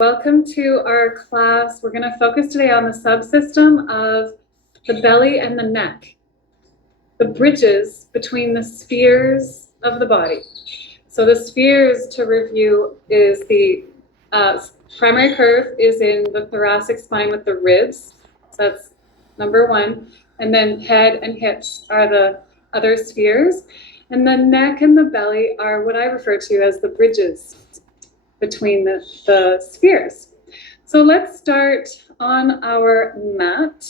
Welcome to our class. We're going to focus today on the subsystem of the belly and the neck, the bridges between the spheres of the body. So the spheres, to review, is the primary curve is in the thoracic spine with the ribs. So that's number one. And then head and hips are the other spheres. And the neck and the belly are what I refer to as the bridges between the spheres. So let's start on our mat,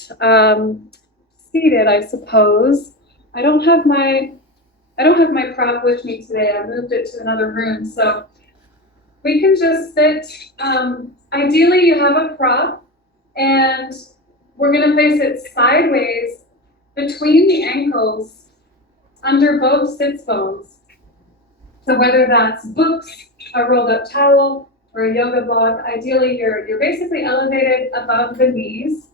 seated, I suppose. I don't have my prop with me today. I moved it to another room, so we can just sit. Ideally, you have a prop, and we're going to place it sideways between the ankles under both sits bones. So whether that's books, a rolled up towel, or a yoga block, ideally you're basically elevated above the knees.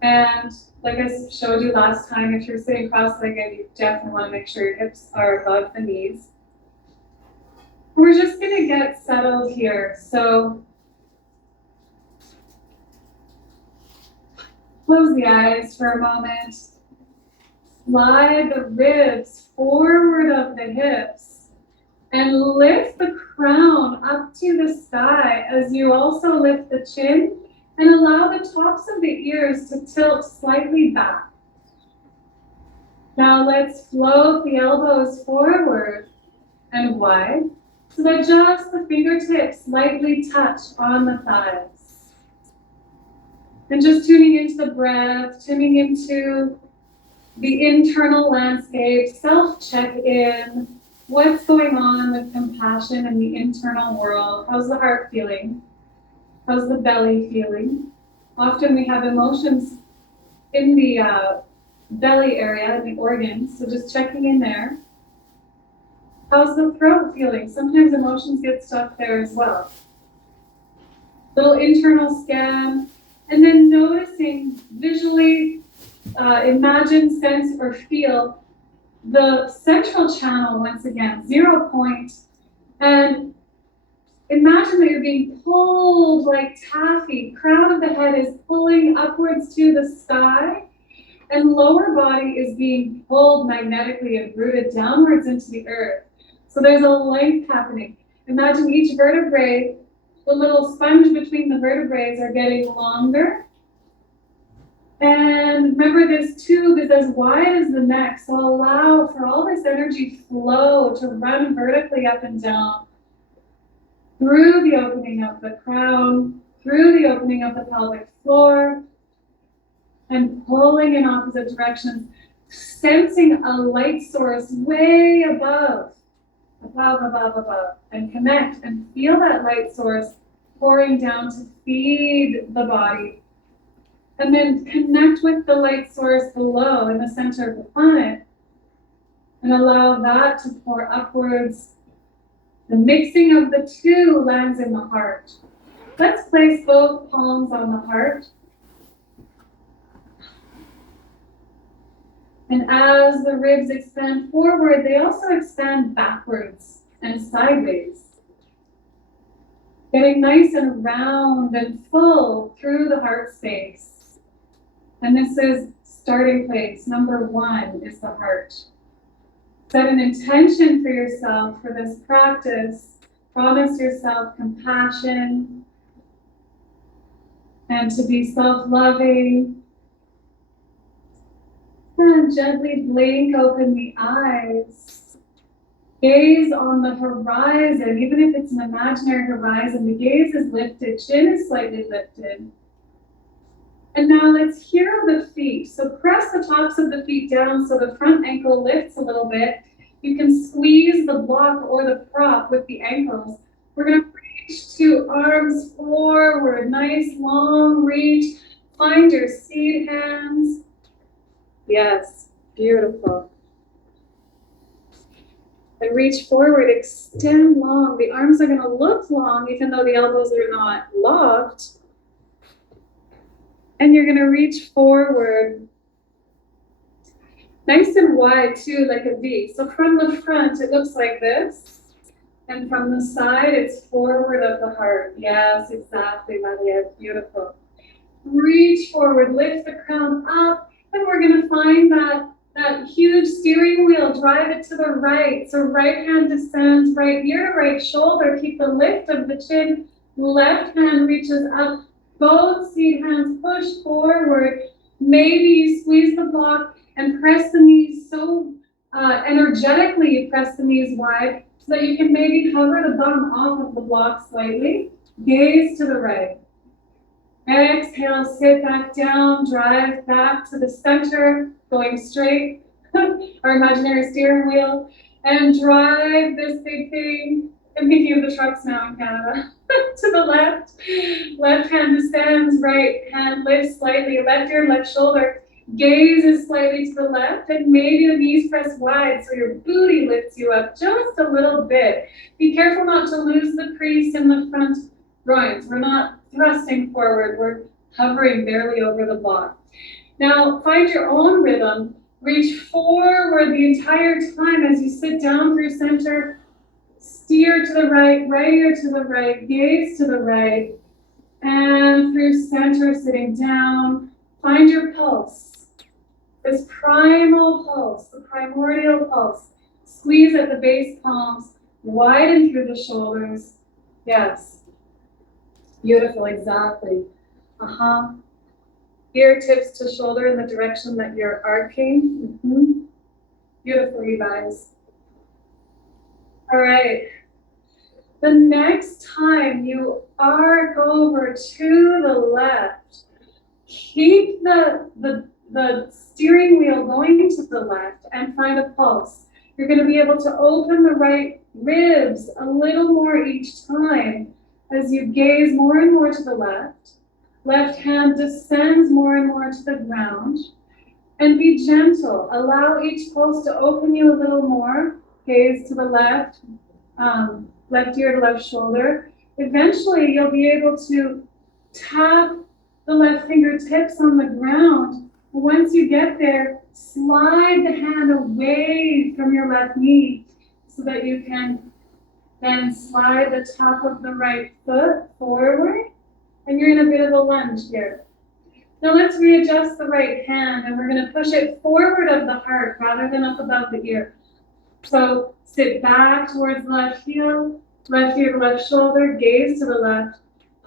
And like I showed you last time, if you're sitting cross-legged, you definitely want to make sure your hips are above the knees. We're just going to get settled here. So close the eyes for a moment. Slide the ribs forward of the hips. And lift the crown up to the sky as you also lift the chin and allow the tops of the ears to tilt slightly back. Now let's float the elbows forward and wide so that just the fingertips lightly touch on the thighs. And just tuning into the breath, tuning into the internal landscape, self-check-in. What's going on with compassion in the internal world? How's the heart feeling? How's the belly feeling? Often we have emotions in the belly area, in the organs, so just checking in there. How's the throat feeling? Sometimes emotions get stuck there as well. Little internal scan, and then noticing visually, imagine, sense, or feel the central channel, once again, 0 point, and imagine that you're being pulled like taffy. Crown of the head is pulling upwards to the sky, and lower body is being pulled magnetically and rooted downwards into the earth. So there's a length happening. Imagine each vertebrae, the little sponge between the vertebrae are getting longer. And remember, this tube is as wide as the neck, so allow for all this energy flow to run vertically up and down through the opening of the crown, through the opening of the pelvic floor, and pulling in opposite directions, sensing a light source way above, and connect and feel that light source pouring down to feed the body. And then connect with the light source below in the center of the planet and allow that to pour upwards. The mixing of the two lands in the heart. Let's place both palms on the heart. And as the ribs expand forward, they also expand backwards and sideways. Getting nice and round and full through the heart space. And this is starting place. Number 1 is the heart. Set an intention for yourself for this practice. Promise yourself compassion and to be self-loving. And gently blink open the eyes. Gaze on the horizon. Even if it's an imaginary horizon, the gaze is lifted, chin is slightly lifted. And now let's hero the feet. So press the tops of the feet down so the front ankle lifts a little bit. You can squeeze the block or the prop with the ankles. We're going to reach to arms forward. Nice long reach. Find your seed hands. Yes, beautiful. And reach forward, extend long. The arms are going to look long even though the elbows are not locked. And you're going to reach forward. Nice and wide too, like a V. So from the front, it looks like this. And from the side, it's forward of the heart. Yes, exactly, Maria. Beautiful. Reach forward, lift the crown up, and we're going to find that huge steering wheel, drive it to the right. So right hand descends right ear, right shoulder. Keep the lift of the chin. Left hand reaches up. Both seed hands push forward. Maybe you squeeze the block and press the knees so energetically, you press the knees wide so that you can maybe hover the bum off of the block slightly. Gaze to the right. Exhale, sit back down, drive back to the center, going straight, our imaginary steering wheel, and drive this big thing. I'm thinking of the trucks now in Canada. To the left. Left hand descends, right hand lifts slightly, left ear, left shoulder. Gaze is slightly to the left, and maybe the knees press wide so your booty lifts you up just a little bit. Be careful not to lose the crease in the front groins. We're not thrusting forward, we're hovering barely over the block. Now find your own rhythm. Reach forward the entire time as you sit down through center. Steer to the right, right ear to the right, gaze to the right, and through center, sitting down. Find your pulse. This primal pulse, the primordial pulse. Squeeze at the base palms, widen through the shoulders. Yes. Beautiful, exactly. Ear tips to shoulder in the direction that you're arcing. Beautiful, you guys. All right. The next time you arc over to the left, keep the steering wheel going to the left and find a pulse. You're going to be able to open the right ribs a little more each time as you gaze more and more to the left. Left hand descends more and more to the ground. And be gentle. Allow each pulse to open you a little more. Gaze to the left, left ear to left shoulder. Eventually, you'll be able to tap the left fingertips on the ground. Once you get there, slide the hand away from your left knee so that you can then slide the top of the right foot forward. And you're in a bit of a lunge here. Now let's readjust the right hand, and we're going to push it forward of the heart rather than up above the ear. So sit back towards the left heel, left ear to left shoulder, gaze to the left.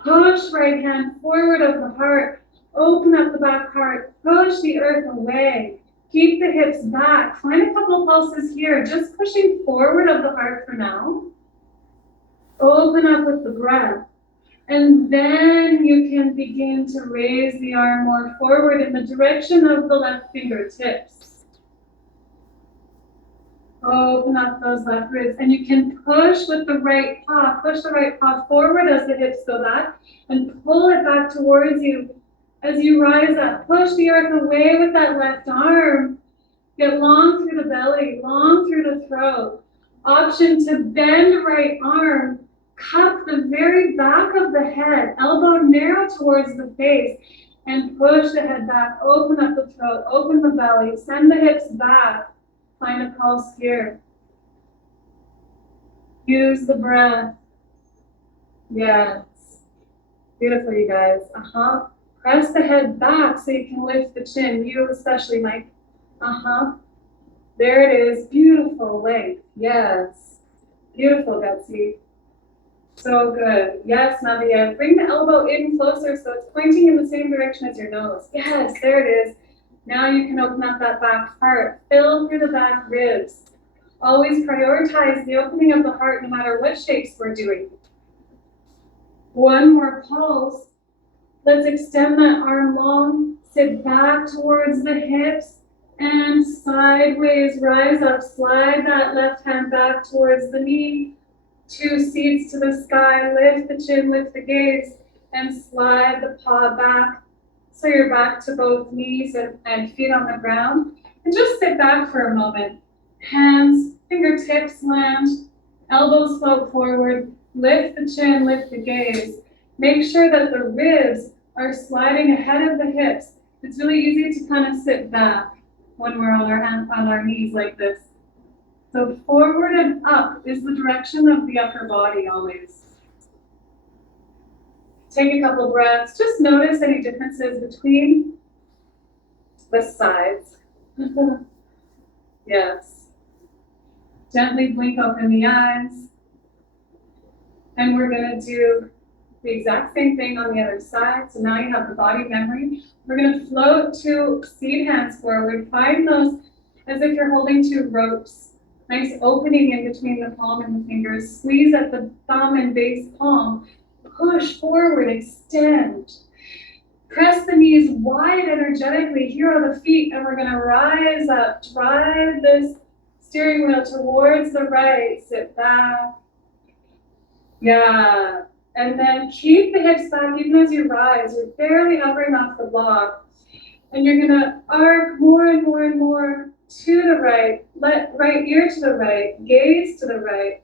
Push right hand forward of the heart, open up the back heart, push the earth away. Keep the hips back. Find a couple pulses here, just pushing forward of the heart for now. Open up with the breath. And then you can begin to raise the arm more forward in the direction of the left fingertips. Open up those left ribs. And you can push with the right paw. Push the right paw forward as the hips go back. And pull it back towards you as you rise up. Push the earth away with that left arm. Get long through the belly, long through the throat. Option to bend the right arm. Cup the very back of the head, elbow narrow towards the face, and push the head back. Open up the throat, open the belly, send the hips back. Find a pulse here. Use the breath. Yes. Beautiful, you guys. Press the head back so you can lift the chin. You especially, Mike. There it is. Beautiful length. Yes. Beautiful, Betsy. So good. Yes, Nadia. Bring the elbow in closer so it's pointing in the same direction as your nose. Yes, there it is. Now you can open up that back heart. Fill through the back ribs. Always prioritize the opening of the heart no matter what shapes we're doing. One more pulse. Let's extend that arm long. Sit back towards the hips and sideways rise up. Slide that left hand back towards the knee. 2 seats to the sky, lift the chin, lift the gaze, and slide the paw back. So you're back to both knees and feet on the ground. And just sit back for a moment. Hands, fingertips land, elbows float forward, lift the chin, lift the gaze. Make sure that the ribs are sliding ahead of the hips. It's really easy to kind of sit back when we're on our knees like this. So forward and up is the direction of the upper body always. Take a couple breaths. Just notice any differences between the sides. Yes. Gently blink open the eyes. And we're going to do the exact same thing on the other side. So now you have the body memory. We're going to float two seed hands forward. Find those as if you're holding two ropes. Nice opening in between the palm and the fingers. Squeeze at the thumb and base palm. Push forward, extend. Press the knees wide energetically. Here are the feet, and we're going to rise up. Drive this steering wheel towards the right. Sit back. Yeah. And then keep the hips back even as you rise. You're barely hovering off the block. And you're going to arc more and more and more to the right. Let right ear to the right. Gaze to the right.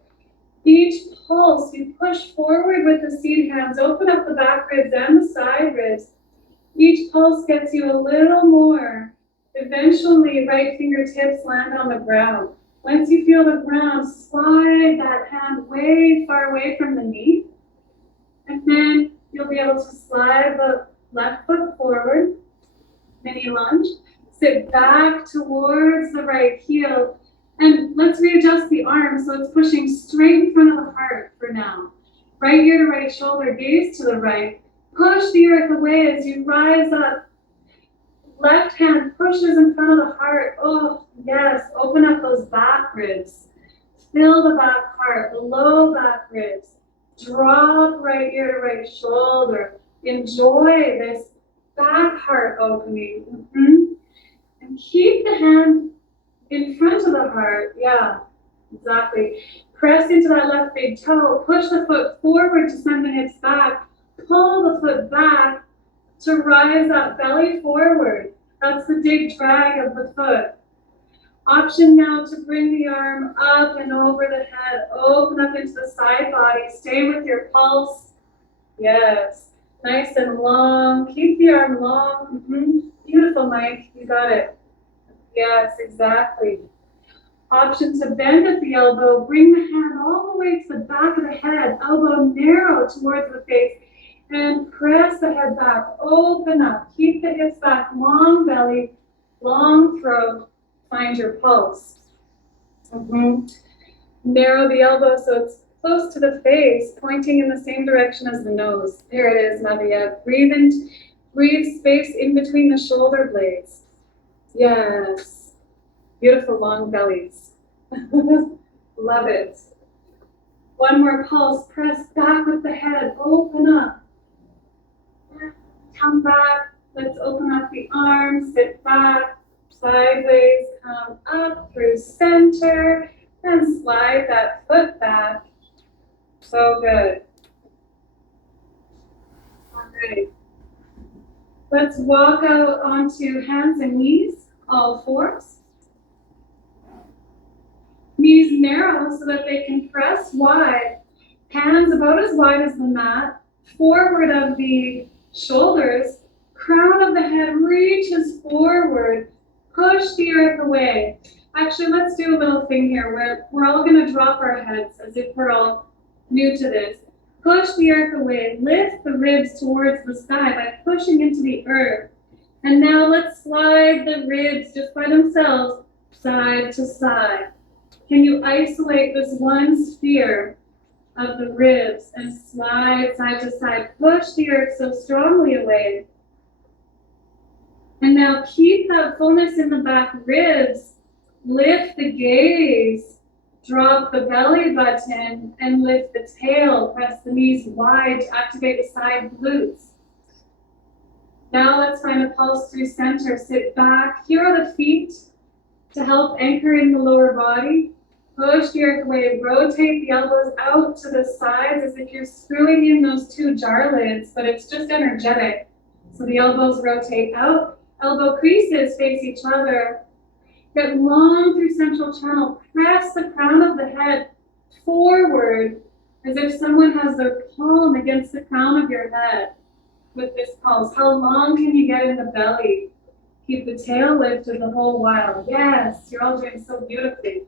Each pulse, you push forward with the seed hands. Open up the back ribs and the side ribs. Each pulse gets you a little more. Eventually, right fingertips land on the ground. Once you feel the ground, slide that hand way far away from the knee. And then you'll be able to slide the left foot forward, mini lunge. Sit back towards the right heel. And let's readjust the arms so it's pushing straight in front of the heart for now. Right ear to right shoulder, gaze to the right. Push the earth away as you rise up. Left hand pushes in front of the heart. Oh, yes. Open up those back ribs. Fill the back heart, the low back ribs. Drop right ear to right shoulder. Enjoy this back heart opening. And keep the hand in front of the heart. Yeah, exactly. Press into that left big toe. Push the foot forward to send the hips back. Pull the foot back to rise up, belly forward. That's the big drag of the foot. Option now to bring the arm up and over the head. Open up into the side body. Stay with your pulse. Yes. Nice and long. Keep the arm long. Beautiful, Mike. You got it. Yes, exactly. Option to bend at the elbow. Bring the hand all the way to the back of the head. Elbow narrow towards the face. And press the head back. Open up. Keep the hips back. Long belly. Long throat. Find your pulse. Narrow the elbow so it's close to the face, pointing in the same direction as the nose. There it is, Nadia. Breathe in, breathe space in between the shoulder blades. Yes. Beautiful long bellies. Love it. One more pulse. Press back with the head. Open up. Come back. Let's open up the arms. Sit back. Sideways. Come up through center. And slide that foot back. So good. All right. Let's walk out onto hands and knees, all fours. Knees narrow so that they can press wide. Hands about as wide as the mat. Forward of the shoulders. Crown of the head reaches forward. Push the earth away. Actually, let's do a little thing here where we're all going to drop our heads as if we're all new to this. Push the earth away. Lift the ribs towards the sky by pushing into the earth. And now let's slide the ribs just by themselves, side to side. Can you isolate this one sphere of the ribs and slide side to side? Push the earth so strongly away. And now keep that fullness in the back ribs. Lift the gaze. Drop the belly button and lift the tail. Press the knees wide to activate the side glutes. Now let's find a pulse through center. Sit back. Here are the feet to help anchor in the lower body. Push the earth away. Rotate the elbows out to the sides as if you're screwing in those two jar lids, but it's just energetic. So the elbows rotate out. Elbow creases face each other. Get long through central channel. Press the crown of the head forward as if someone has their palm against the crown of your head with this pulse. How long can you get in the belly? Keep the tail lifted the whole while. Yes, you're all doing so beautifully.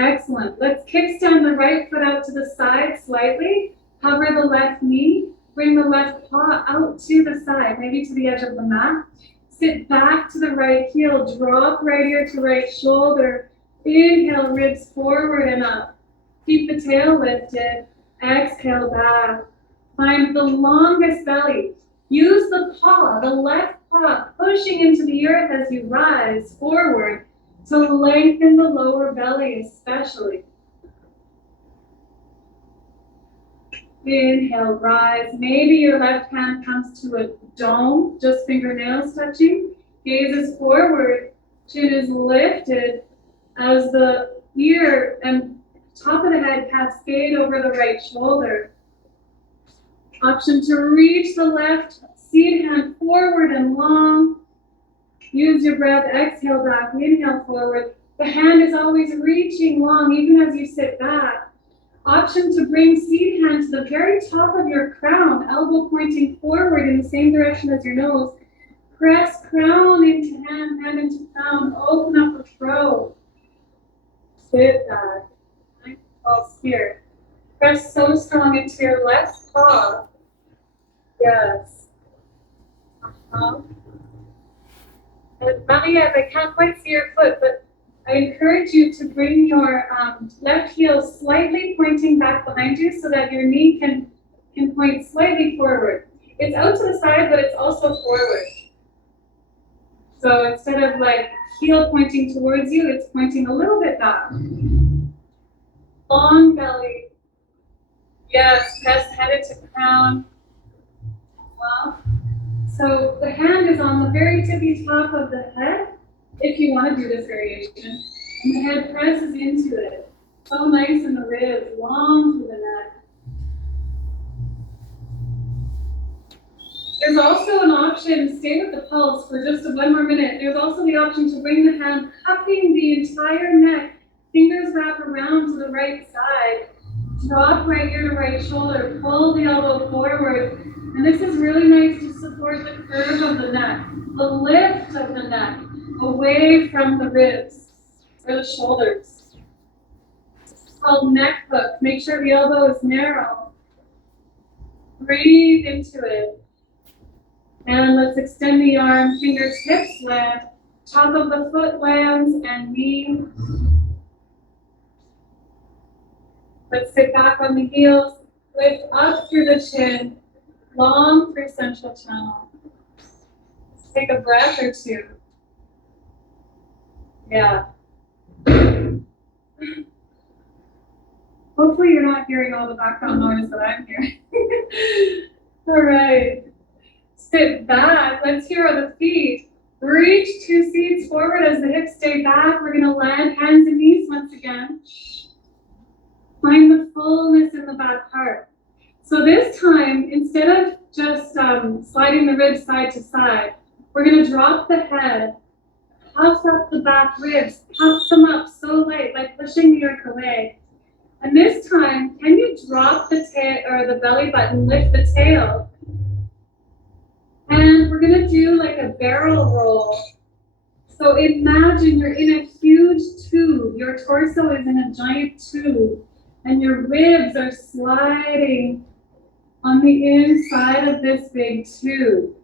Excellent. Let's kickstand the right foot out to the side slightly. Cover the left knee. Bring the left paw out to the side, maybe to the edge of the mat. Sit back to the right heel. Drop right ear to right shoulder. Inhale, ribs forward and up. Keep the tail lifted. Exhale back. Find the longest belly. Use the paw, the left paw, pushing into the earth as you rise forward to lengthen the lower belly especially. Inhale, rise. Maybe your left hand comes to a dome, just fingernails touching. Gaze is forward, chin is lifted as the ear and top of the head cascade over the right shoulder. Option to reach the left seed hand forward and long. Use your breath, exhale back, inhale forward. The hand is always reaching long even as you sit back. Option to bring seed hand to the very top of your crown, elbow pointing forward in the same direction as your nose. Press crown into hand, hand into crown, open up the throat. Sit back. Nice pulse here. Press so strong into your left paw. Yes. And Maria, I can't quite see your foot, but I encourage you to bring your left heel slightly pointing back behind you so that your knee can point slightly forward. It's out to the side, but it's also forward. So instead of like heel pointing towards you, it's pointing a little bit back. Long belly. Yes, press head into crown. Well, so the hand is on the very tippy top of the head, if you want to do this variation, and the head presses into it. So nice in the ribs, long through the neck. There's also an option, stay with the pulse for just 1 more minute. There's also the option to bring the hand cupping the entire neck, fingers wrap around to the right side, drop right ear to right shoulder, pull the elbow forward. And this is really nice to support the curve of the neck, the lift of the neck, away from the ribs or the shoulders. It's called neck hook. Make sure the elbow is narrow. Breathe into it. And let's extend the arm, fingertips land, top of the foot lands, and knee. Let's sit back on the heels, lift up through the chin, long through central channel. Let's take a breath or two. Yeah. Hopefully you're not hearing all the background noise that I'm hearing. All right. Sit back. Let's hear on the feet. Reach 2 seats forward as the hips stay back. We're going to land hands and knees once again. Find the fullness in the back part. So this time, instead of just sliding the ribs side to side, we're going to drop the head, puff up the back ribs, puff them up so light, like pushing the earth away. And this time, can you drop the tail or the belly button, lift the tail? And we're going to do like a barrel roll. So imagine you're in a huge tube. Your torso is in a giant tube, and your ribs are sliding on the inside of this big tube.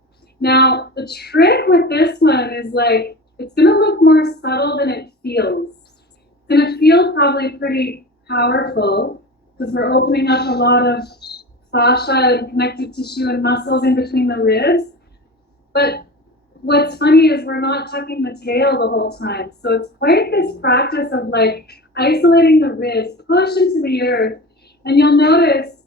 Now, the trick with this one is like, it's going to look more subtle than it feels. It's going to feel probably pretty powerful because we're opening up a lot of fascia and connective tissue and muscles in between the ribs. But what's funny is we're not tucking the tail the whole time. So it's quite this practice of like isolating the ribs, push into the earth, and you'll notice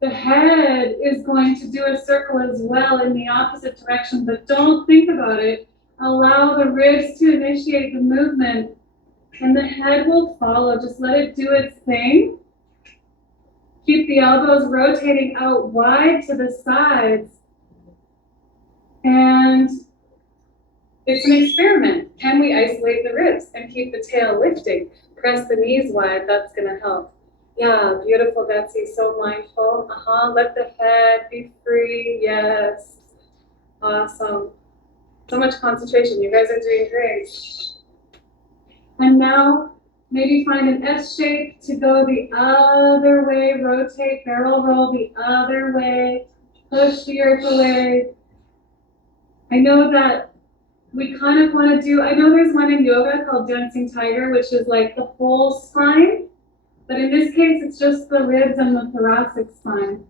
the head is going to do a circle as well in the opposite direction, but don't think about it. Allow the ribs to initiate the movement, and the head will follow. Just let it do its thing. Keep the elbows rotating out wide to the sides. And it's an experiment. Can we isolate the ribs and keep the tail lifting? Press the knees wide. That's going to help. Yeah, beautiful, Betsy. So mindful. Let the head be free. Yes. Awesome. So much concentration. You guys are doing great. And now Maybe find an S shape to go the other way, rotate, barrel roll the other way, push the earth away. I know that we kind of want to do, I know there's one in yoga called Dancing Tiger, which is like the whole spine, but in this case, it's just the ribs and the thoracic spine.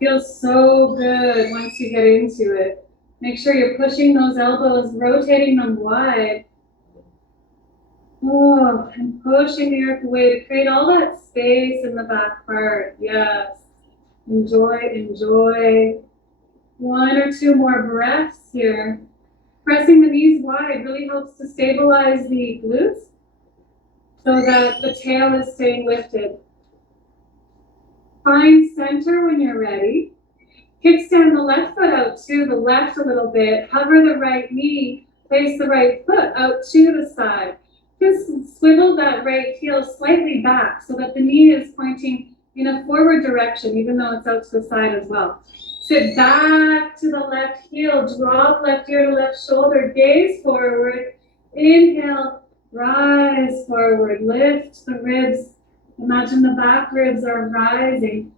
Feels so good once you get into it. Make sure you're pushing those elbows, rotating them wide. Oh, and pushing the earth away to create all that space in the back part. Yes. Enjoy, enjoy. 1 or 2 more breaths here. Pressing the knees wide really helps to stabilize the glutes so that the tail is staying lifted. Find center when you're ready. Kickstand the left foot out to the left a little bit. Hover the right knee. Place the right foot out to the side. Just swivel that right heel slightly back so that the knee is pointing in a forward direction, even though it's out to the side as well. Sit back to the left heel, drop left ear to left shoulder, gaze forward. Inhale, rise forward, lift the ribs. Imagine the back ribs are rising.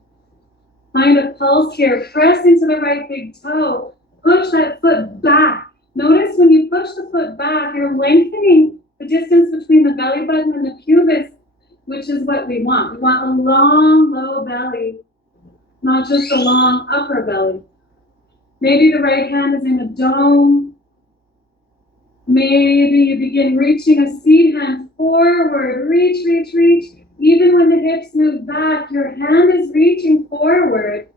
Find a pulse here, press into the right big toe, push that foot back. Notice when you push the foot back, you're lengthening the distance between the belly button and the pubis, which is what we want. We want a long, low belly, not just a long upper belly. Maybe the right hand is in a dome. Maybe you begin reaching a seed hand forward. Reach, reach, reach. Even when the hips move back, your hand is reaching forward.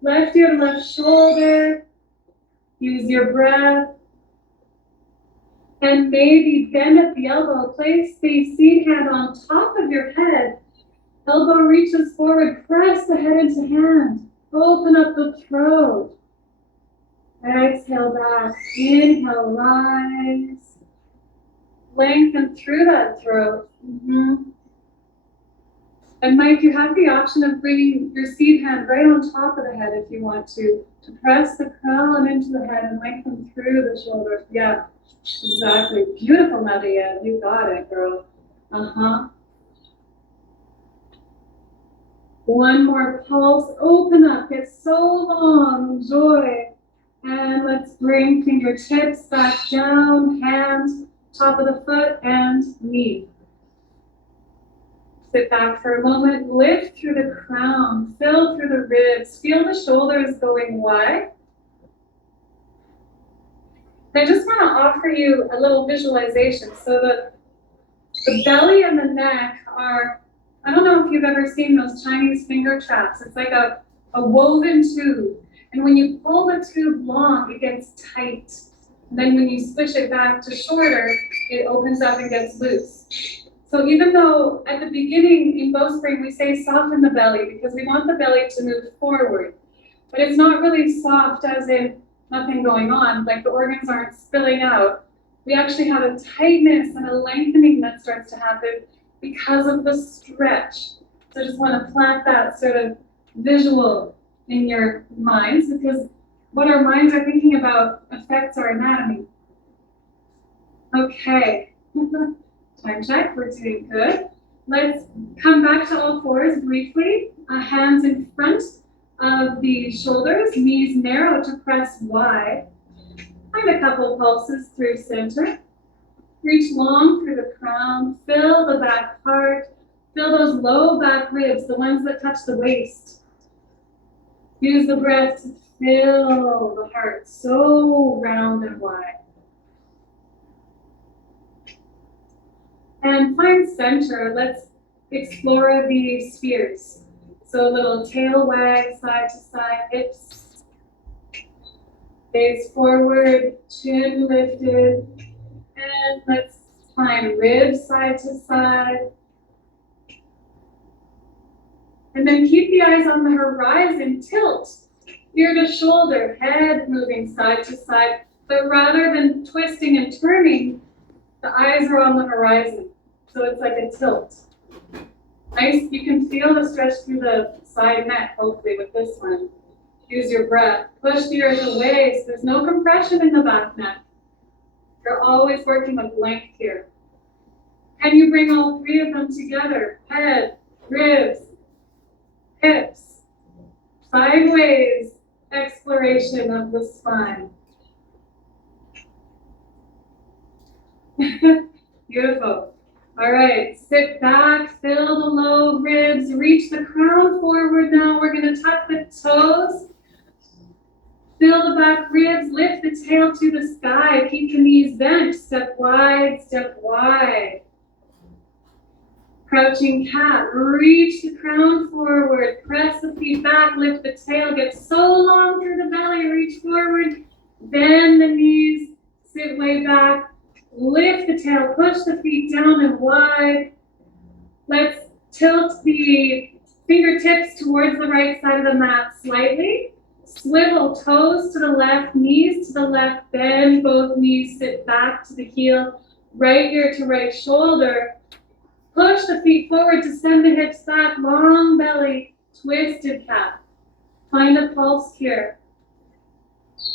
Left ear to left shoulder. Use your breath. And maybe bend at the elbow. Place the seed hand on top of your head. Elbow reaches forward. Press the head into hand. Open up the throat. Exhale back. Inhale, rise. Lengthen through that throat. And Mike, you have the option of bringing your seed hand right on top of the head if you want to press the crown into the head and lengthen through the shoulders. Yeah, exactly. Beautiful, Maria. You got it, girl. One more pulse. Open up. It's so long. Enjoy. And let's bring fingertips back down, hands, top of the foot, and knee. Sit back for a moment, lift through the crown, fill through the ribs, feel the shoulders going wide. I just want to offer you a little visualization. So the belly and the neck are, I don't know if you've ever seen those Chinese finger traps. It's like a woven tube. And when you pull the tube long, it gets tight. Then when you switch it back to shorter, it opens up and gets loose. So even though at the beginning in Bowspring we say soften the belly because we want the belly to move forward, but it's not really soft as in nothing going on, like the organs aren't spilling out. We actually have a tightness and a lengthening that starts to happen because of the stretch. So I just want to plant that sort of visual in your minds because what our minds are thinking about affects our anatomy. Okay. Time check, we're doing good. Let's come back to all fours briefly. Hands in front of the shoulders, knees narrow to press wide. Find a couple pulses through center. Reach long through the crown, fill the back part, fill those low back ribs, the ones that touch the waist. Use the breath to fill the heart so round and wide. And find center. Let's explore the spheres. So a little tail wag, side to side, hips. Gaze forward, chin lifted. And let's find ribs side to side. And then keep the eyes on the horizon, tilt. Ear to shoulder, head moving side to side. But rather than twisting and turning, the eyes are on the horizon. So it's like a tilt. Nice, you can feel the stretch through the side neck, hopefully, with this one. Use your breath. Push the earth away so there's no compression in the back neck. You're always working with length here. Can you bring all three of them together? Head, ribs, hips, sideways exploration of the spine. Beautiful. All right, sit back, fill the low ribs, reach the crown forward now. We're going to tuck the toes, fill the back ribs, lift the tail to the sky, keep the knees bent, step wide, step wide. Crouching cat, reach the crown forward, press the feet back, lift the tail, get so long through the belly, reach forward, bend the knees, sit way back, lift the tail, push the feet down and wide. Let's tilt the fingertips towards the right side of the mat slightly. Swivel toes to the left, knees to the left, bend both knees, sit back to the heel, right ear to right shoulder. Push the feet forward to send the hips back, long belly, twisted cat. Find a pulse here.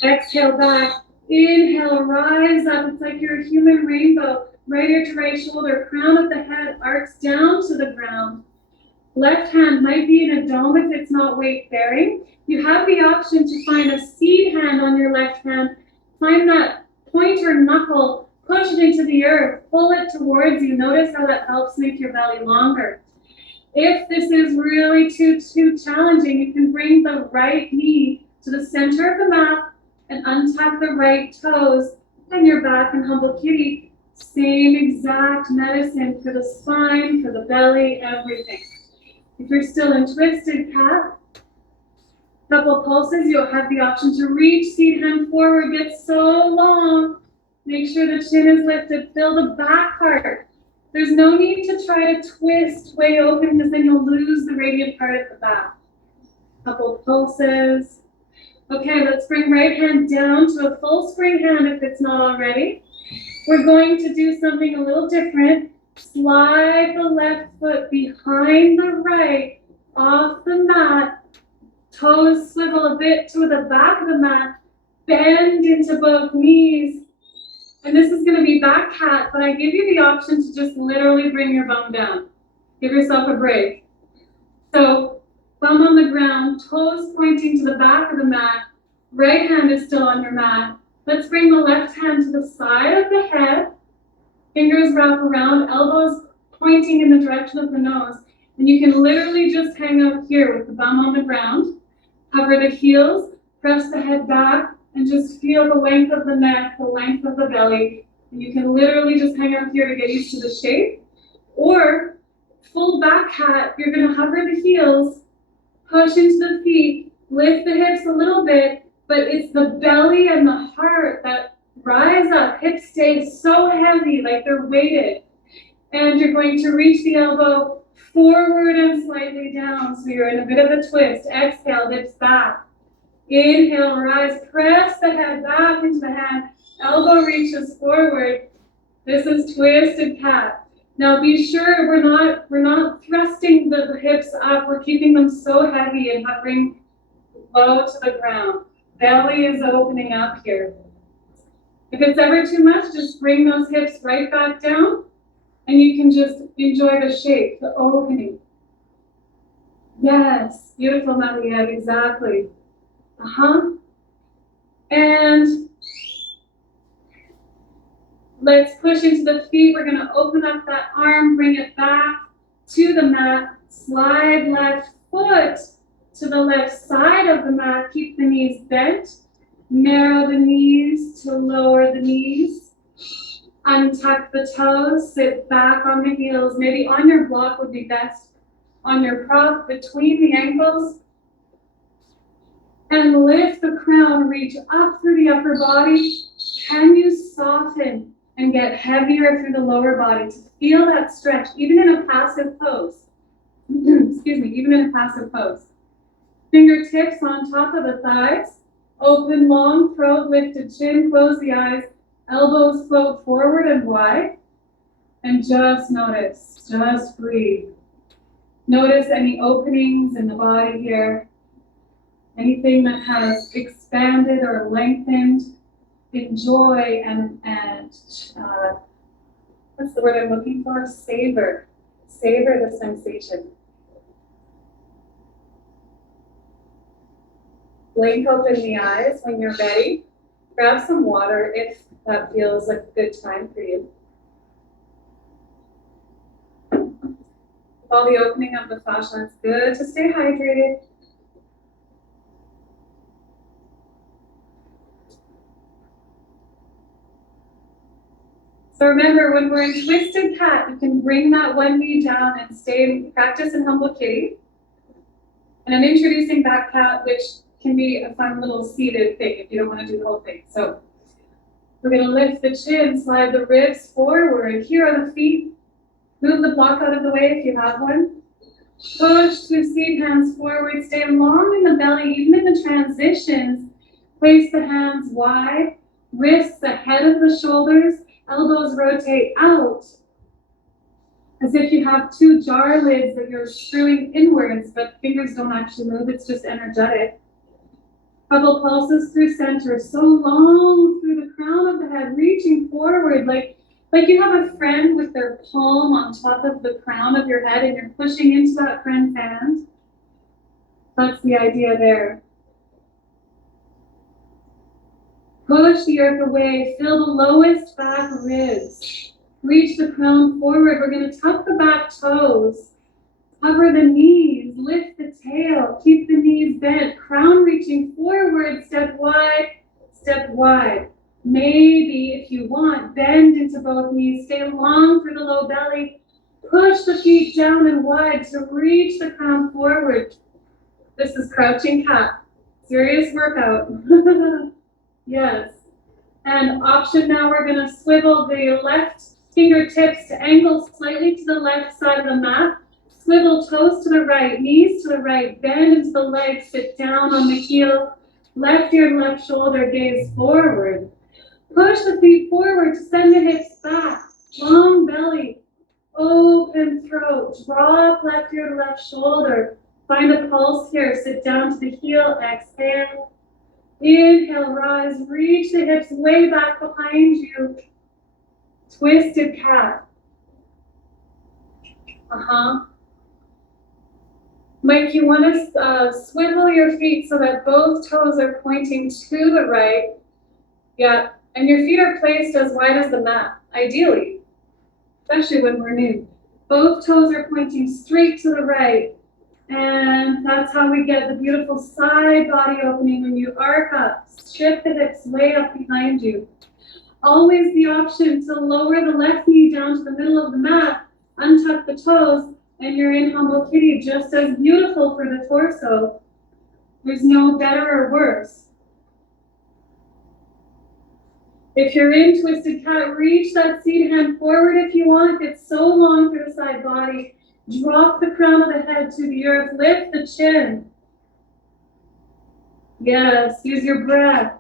Exhale back. Inhale, rise up. It's like you're a human rainbow. Right ear to right shoulder, crown of the head arcs down to the ground. Left hand might be in a dome if it's not weight bearing. You have the option to find a seed hand on your left hand. Find that pointer knuckle, push it into the earth, pull it towards you. Notice how that helps make your belly longer. If this is really too challenging, you can bring the right knee to the center of the mat and untuck the right toes, and you're back in humble kitty. Same exact medicine for the spine, for the belly, everything. If you're still in twisted cat, couple pulses, you'll have the option to reach, seed hand forward, get so long. Make sure the chin is lifted, fill the back part. There's no need to try to twist way open because then you'll lose the radiant part at the back. Couple pulses. Okay, let's bring right hand down to a full spring hand if it's not already. We're going to do something a little different. Slide the left foot behind the right off the mat. Toes swivel a bit to the back of the mat. Bend into both knees. And this is going to be back cat, but I give you the option to just literally bring your bum down. Give yourself a break. So, bum on the ground, toes pointing to the back of the mat. Right hand is still on your mat. Let's bring the left hand to the side of the head. Fingers wrap around, elbows pointing in the direction of the nose. And you can literally just hang out here with the bum on the ground. Cover the heels, press the head back, and just feel the length of the neck, the length of the belly. And you can literally just hang out here to get used to the shape. Or full back cat, you're going to hover the heels, push into the feet, lift the hips a little bit, but it's the belly and the heart that rise up. Hips stay so heavy, like they're weighted. And you're going to reach the elbow forward and slightly down. So you're in a bit of a twist. Exhale, hips back. Inhale, rise, press the head back into the hand. Elbow reaches forward. This is twisted cat. Now be sure we're not thrusting the hips up. We're keeping them so heavy and hovering low to the ground. Belly is opening up here. If it's ever too much, just bring those hips right back down and you can just enjoy the shape, the opening. Yes, beautiful, Maria, exactly. And let's push into the feet. We're going to open up that arm, bring it back to the mat. Slide left foot to the left side of the mat. Keep the knees bent. Narrow the knees to lower the knees. Untuck the toes. Sit back on the heels. Maybe on your block would be best. On your prop between the ankles. And lift the crown, reach up through the upper body. Can you soften and get heavier through the lower body to feel that stretch, even in a passive pose? Excuse me, even in a passive pose. Fingertips on top of the thighs. Open long throat, lifted chin, close the eyes. Elbows float forward and wide. And just notice, just breathe. Notice any openings in the body here. Anything that has expanded or lengthened, enjoy and What's the word I'm looking for? Savor. Savor the sensation. Blink open the eyes when you're ready. Grab some water if that feels like a good time for you. All the opening of the fascia, it's good to stay hydrated. So remember, when we're in twisted cat, you can bring that one knee down and practice in humble kitty. And I'm introducing back cat, which can be a fun little seated thing if you don't want to do the whole thing. So we're going to lift the chin, slide the ribs forward. Here are the feet. Move the block out of the way if you have one. Push to seed hands forward. Stay long in the belly, even in the transitions. Place the hands wide. Wrists ahead of the shoulders. Elbows rotate out. As if you have two jar lids that you're screwing inwards, but fingers don't actually move. It's just energetic. Couple pulses through center, so long through the crown of the head, reaching forward like you have a friend with their palm on top of the crown of your head and you're pushing into that friend's hand. That's the idea there. Push the earth away, fill the lowest back ribs. Reach the crown forward. We're going to tuck the back toes. Cover the knees, lift the tail, keep the knees bent, crown reaching forward, step wide. Maybe, if you want, bend into both knees, stay long through the low belly, push the feet down and wide to reach the crown forward. This is crouching cat. Serious workout. Yes. And option now, we're going to swivel the left fingertips to angle slightly to the left side of the mat. Swivel toes to the right, knees to the right, bend into the legs, sit down on the heel, left ear and left shoulder, gaze forward. Push the feet forward to send the hips back, long belly, open throat, draw up left ear to left shoulder. Find a pulse here, sit down to the heel, exhale. Inhale, rise, reach the hips way back behind you. Twisted cat. Mike, you want to swivel your feet so that both toes are pointing to the right. Yeah, and your feet are placed as wide as the mat, ideally, especially when we're new. Both toes are pointing straight to the right. And that's how we get the beautiful side body opening when you arc up. Shift the hips way up behind you. Always the option to lower the left knee down to the middle of the mat, untuck the toes, and you're in humble kitty, just as beautiful for the torso. There's no better or worse. If you're in twisted cat, reach that seed hand forward if you want. It's so long through the side body. Drop the crown of the head to the earth. Lift the chin. Yes, use your breath.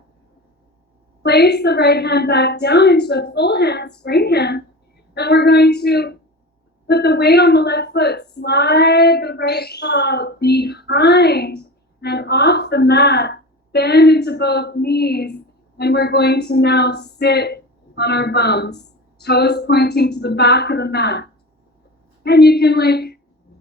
Place the right hand back down into a full hand, spring hand. And we're going to put the weight on the left foot. Slide the right paw behind and off the mat. Bend into both knees. And we're going to now sit on our bums. Toes pointing to the back of the mat. And you can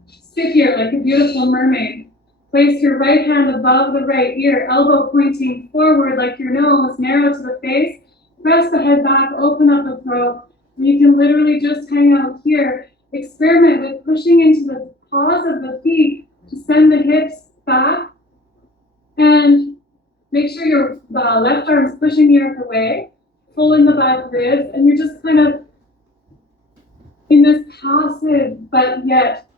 sit here like a beautiful mermaid. Place your right hand above the right ear, elbow pointing forward like your nose, narrow to the face. Press the head back, open up the throat. And you can literally just hang out here. Experiment with pushing into the paws of the feet to send the hips back. And make sure your left arm is pushing the earth away. Pull in the back ribs. And you're just kind of in this passive but yet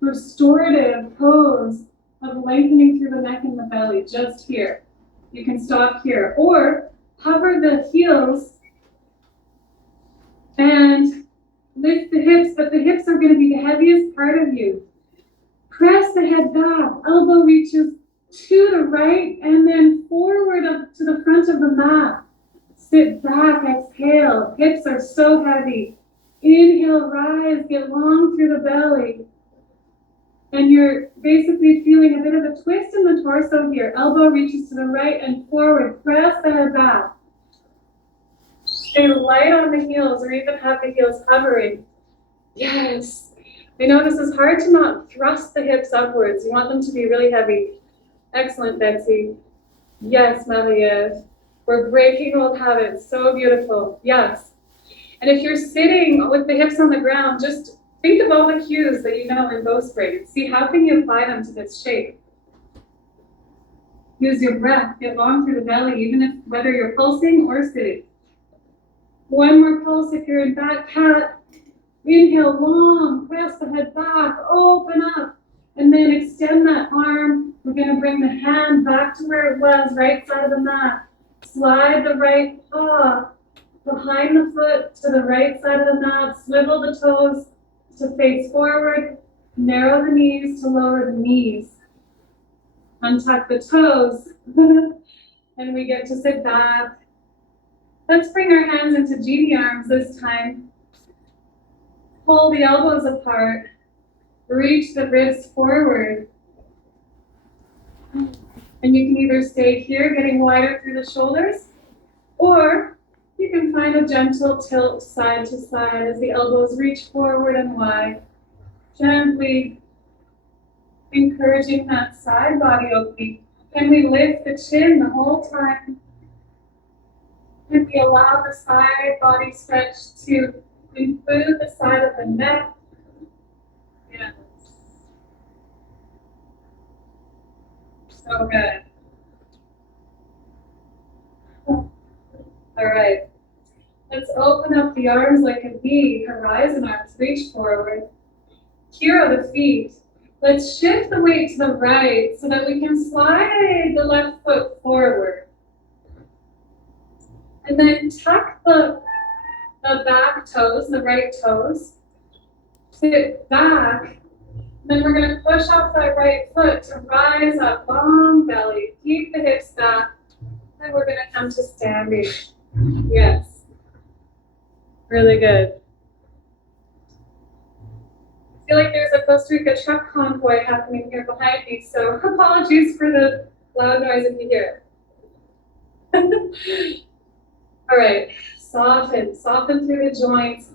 restorative pose of lengthening through the neck and the belly, just here. You can stop here. Or hover the heels and lift the hips, but the hips are going to be the heaviest part of you. Press the head back, elbow reaches to the right and then forward up to the front of the mat. Sit back, exhale. Hips are so heavy. Inhale, rise, get long through the belly. And you're basically feeling a bit of a twist in the torso here. Elbow reaches to the right and forward. Press the head back. Stay light on the heels, or even have the heels hovering. Yes. I know this is hard to not thrust the hips upwards. You want them to be really heavy. Excellent, Betsy. Yes, Marie-Ève. We're breaking old habits. So beautiful. Yes. And if you're sitting with the hips on the ground, just think of all the cues that you know in Bowspring. See how can you apply them to this shape. Use your breath. Get long through the belly, even if whether you're pulsing or sitting. One more pulse if you're in back cat. Inhale long, press the head back, open up, and then extend that arm. We're going to bring the hand back to where it was, right side of the mat. Slide the right paw behind the foot to the right side of the mat. Swivel the toes to face forward. Narrow the knees to lower the knees. Untuck the toes. And we get to sit back. Let's bring our hands into genie arms this time. Pull the elbows apart. Reach the wrists forward. And you can either stay here, getting wider through the shoulders, or you can find a gentle tilt side to side as the elbows reach forward and wide. Gently encouraging that side body opening. Can we lift the chin the whole time? Can we allow the side body stretch to include the side of the neck? Yes. So good. All right. Let's open up the arms like a V, horizon arms, reach forward. Hero the feet. Let's shift the weight to the right so that we can slide the left foot forward. And then tuck the back toes, the right toes. Sit back. Then we're going to push off that right foot to rise up, long belly. Keep the hips back. And we're going to come to standing. Yes. Really good. I feel like there's a Costa Rica truck convoy happening here behind me, so apologies for the loud noise if you hear it. All right, soften through the joints.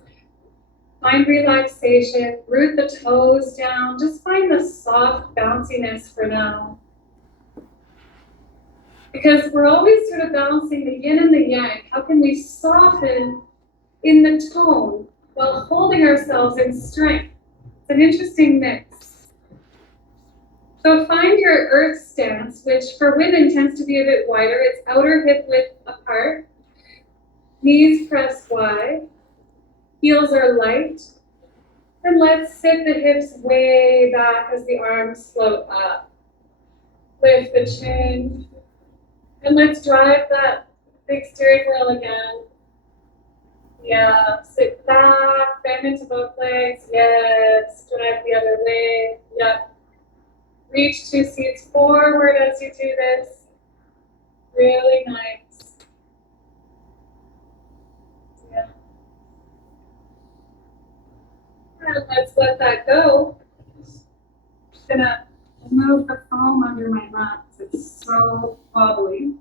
Find relaxation, root the toes down. Just find the soft bounciness for now. Because we're always sort of balancing the yin and the yang. How can we soften in the tone while holding ourselves in strength? It's an interesting mix. So find your earth stance, which for women tends to be a bit wider. It's outer hip width apart. Knees pressed wide. Heels are light. And let's sit the hips way back as the arms float up. Lift the chin. And let's drive that big steering wheel again. Yeah, sit back, bend into both legs. Yes, drive the other way. Yep. Reach 2 seats forward as you do this. Really nice. Yeah. And let's let that go. Just gonna move the foam under my mat because it's so wobbly.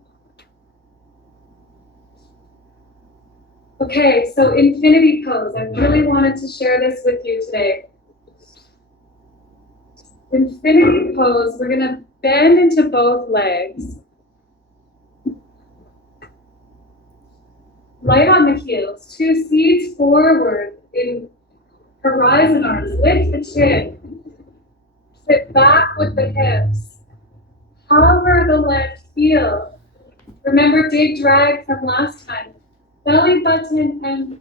Okay, so infinity pose. I really wanted to share this with you today. Infinity pose, we're gonna bend into both legs. Light on the heels, 2 seats forward in horizon arms. Lift the chin. Sit back with the hips. Hover the left heel. Remember dig drag from last time. Belly button and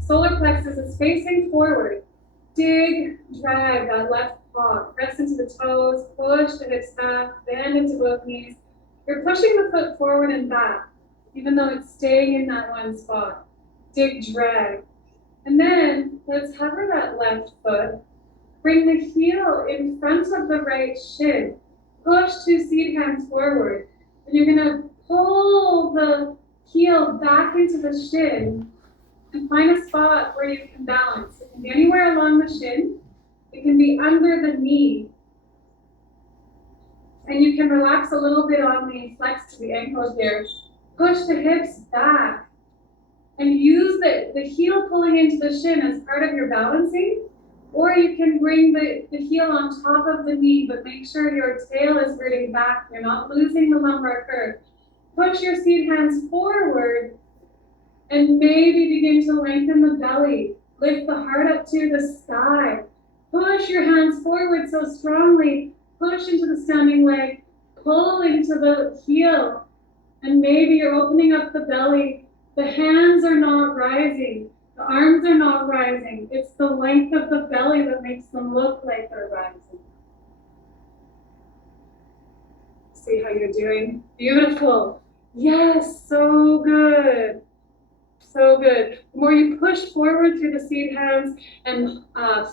solar plexus is facing forward. Dig, drag that left paw. Press into the toes, push the hips back, bend into both knees. You're pushing the foot forward and back, even though it's staying in that one spot. Dig, drag. And then let's hover that left foot. Bring the heel in front of the right shin. Push 2 seed hands forward. And you're gonna pull the heel back into the shin and find a spot where you can balance. It can be anywhere along the shin. It can be under the knee. And you can relax a little bit on the flex to the ankle here. Push the hips back. and use the heel pulling into the shin as part of your balancing, or you can bring the heel on top of the knee, but make sure your tail is rooting back. You're not losing the lumbar curve. Push your seed hands forward and maybe begin to lengthen the belly. Lift the heart up to the sky. Push your hands forward so strongly. Push into the standing leg. Pull into the heel. And maybe you're opening up the belly. The hands are not rising. The arms are not rising. It's the length of the belly that makes them look like they're rising. See how you're doing? Beautiful. Yes, so good. So good. The more you push forward through the seed hands and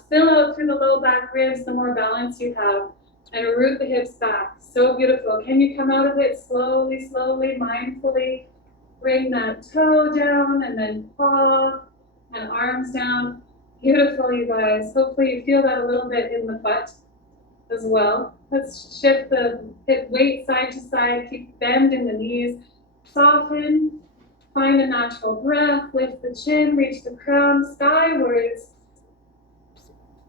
fill out through the low back ribs, the more balance you have. And root the hips back. So beautiful. Can you come out of it slowly, slowly, mindfully? Bring that toe down and then paw and arms down. Beautiful, you guys. Hopefully you feel that a little bit in the butt as well. Let's shift the hip weight side to side. Keep bend in the knees. Soften. Find a natural breath. Lift the chin. Reach the crown skywards.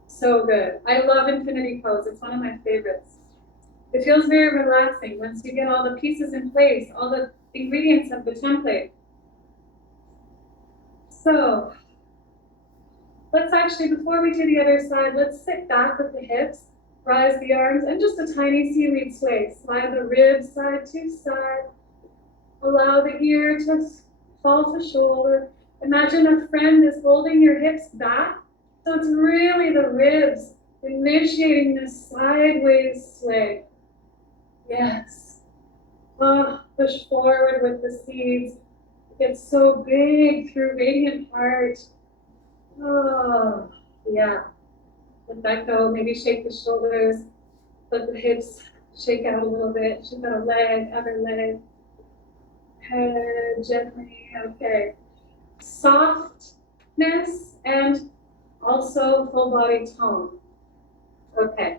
So good. I love infinity pose. It's one of my favorites. It feels very relaxing once you get all the pieces in place, all the ingredients of the template. So let's actually, before we do the other side, let's sit back with the hips, rise the arms, and just a tiny seaweed sway. Slide the ribs side to side. Allow the ear to fall to shoulder. Imagine a friend is holding your hips back. So it's really the ribs initiating this sideways sway. Yes. Oh, push forward with the seeds. Get so big through radiant heart. Oh, yeah. Let that go. Maybe shake the shoulders. Let the hips shake out a little bit. Shake out a leg, other leg. Head gently. Okay. Softness and also full body tone. Okay.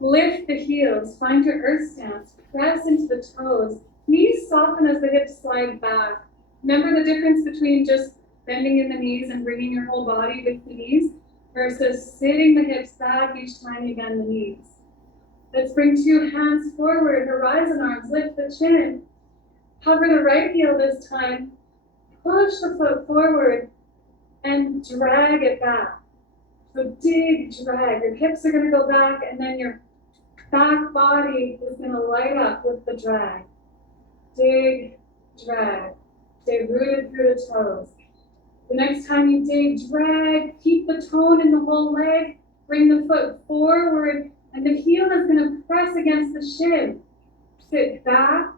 Lift the heels. Find your earth stance. Press into the toes. Knees soften as the hips slide back. Remember the difference between just bending in the knees and bringing your whole body with the knees versus sitting the hips back each time you bend the knees. Let's bring 2 hands forward. Horizon arms. Lift the chin. Hover the right heel this time. Push the foot forward and drag it back. So dig, drag. Your hips are going to go back, and then your back body is going to light up with the drag. Dig, drag. Stay rooted through the toes. The next time you dig, drag. Keep the tone in the whole leg. Bring the foot forward, and the heel is going to press against the shin. Sit back.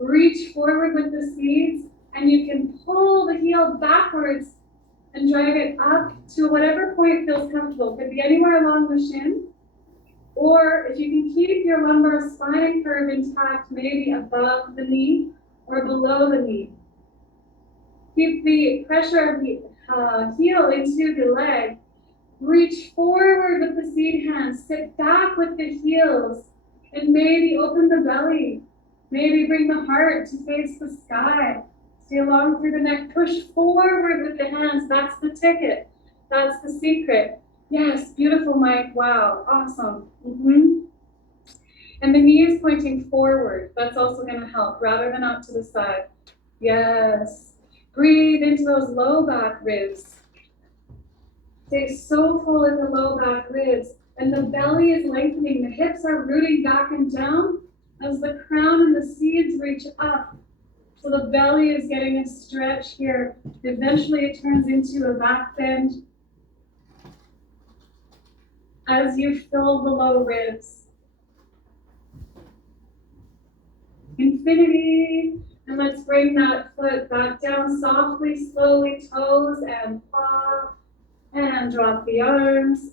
Reach forward with the seeds, and you can pull the heel backwards and drag it up to whatever point feels comfortable. It could be anywhere along the shin, or if you can keep your lumbar spine curve intact, maybe above the knee or below the knee. Keep the pressure of the heel into the leg. Reach forward with the seed hands. Sit back with the heels, and maybe open the belly. Maybe bring the heart to face the sky. Stay along through the neck. Push forward with the hands. That's the ticket. That's the secret. Yes, beautiful, Mike. Wow, awesome. And the knee is pointing forward. That's also going to help rather than out to the side. Yes. Breathe into those low back ribs. Stay so full in the low back ribs. And the belly is lengthening. The hips are rooting back and down as the crown and the seeds reach up. So the belly is getting a stretch here. Eventually it turns into a back bend as you fill the low ribs. Infinity. And let's bring that foot back down softly, slowly, toes and paw. And drop the arms.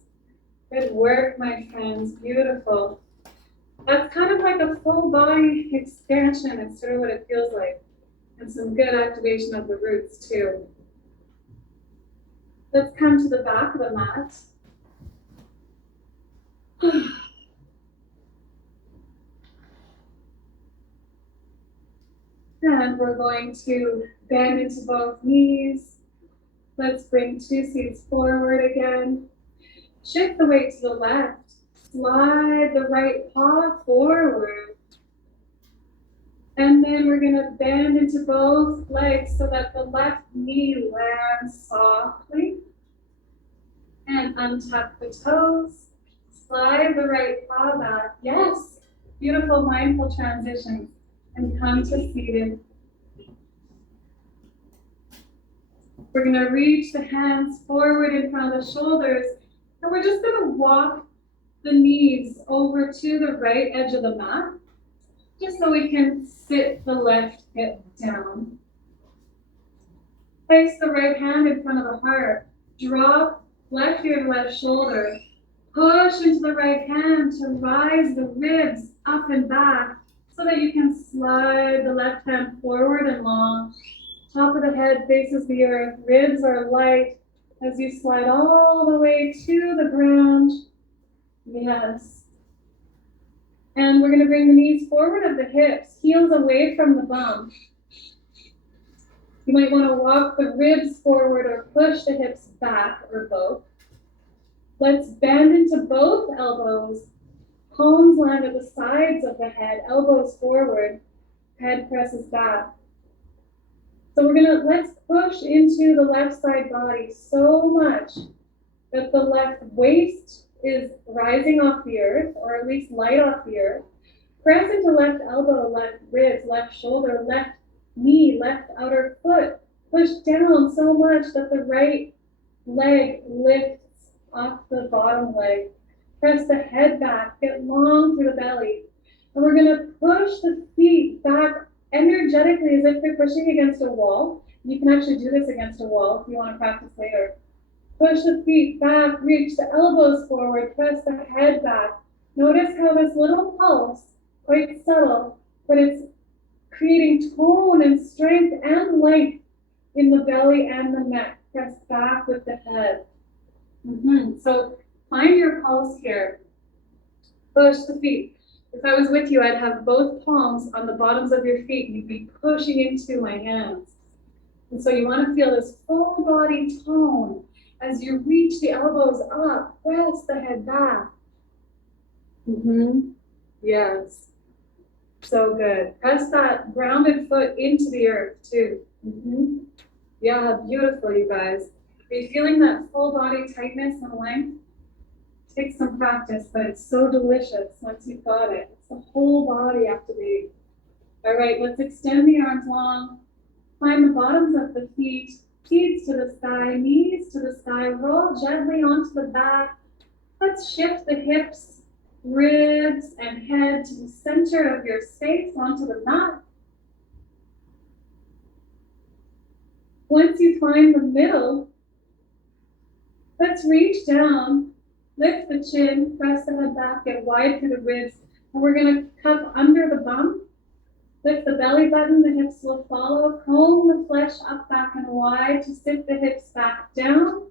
Good work, my friends. Beautiful. That's kind of like a full body expansion. It's sort of what it feels like. And some good activation of the roots too. Let's come to the back of the mat. hand, we're going to bend into both knees. Let's bring 2 seats forward again. Shift the weight to the left. Slide the right paw forward. And then we're going to bend into both legs so that the left knee lands softly. And untuck the toes. Slide the right paw back. Yes, beautiful mindful transition. And come to seated. We're going to reach the hands forward in front of the shoulders. And we're just going to walk the knees over to the right edge of the mat, just so we can sit the left hip down. Place the right hand in front of the heart. Drop left ear to left shoulder. Push into the right hand to rise the ribs up and back so that you can slide the left hand forward and long. Top of the head faces the earth. Ribs are light as you slide all the way to the ground. Yes. And we're going to bring the knees forward of the hips, heels away from the bum. You might want to walk the ribs forward or push the hips back or both. Let's bend into both elbows. Palms land at the sides of the head, elbows forward, head presses back. So let's push into the left side body so much that the left waist is rising off the earth, or at least light off the earth. Press into left elbow, left ribs, left shoulder, left knee, left outer foot. Push down so much that the right leg lifts off the bottom leg. Press the head back, get long through the belly. And we're going to push the feet back energetically as if they're pushing against a wall. You can actually do this against a wall if you want to practice later. Push the feet back, reach the elbows forward, press the head back. Notice how this little pulse, quite subtle, but it's creating tone and strength and length in the belly and the neck. Press back with the head. So find your pulse here. Push the feet. If I was with you, I'd have both palms on the bottoms of your feet. You'd be pushing into my hands. And so you want to feel this full body tone. As you reach the elbows up, press the head back. Yes. So good. Press that grounded foot into the earth too. Yeah, beautiful, you guys. Are you feeling that full body tightness and length? Takes some practice, but it's so delicious once you've got it. It's the whole body activating. All right, let's extend the arms long. Find the bottoms of the feet. Feet to the sky, knees to the sky, roll gently onto the back. Let's shift the hips, ribs, and head to the center of your space onto the mat. Once you find the middle, let's reach down, lift the chin, press the head back, get wide through the ribs, and we're going to cup under the bum. Lift the belly button, the hips will follow. Comb the flesh up, back, and wide to sit the hips back down.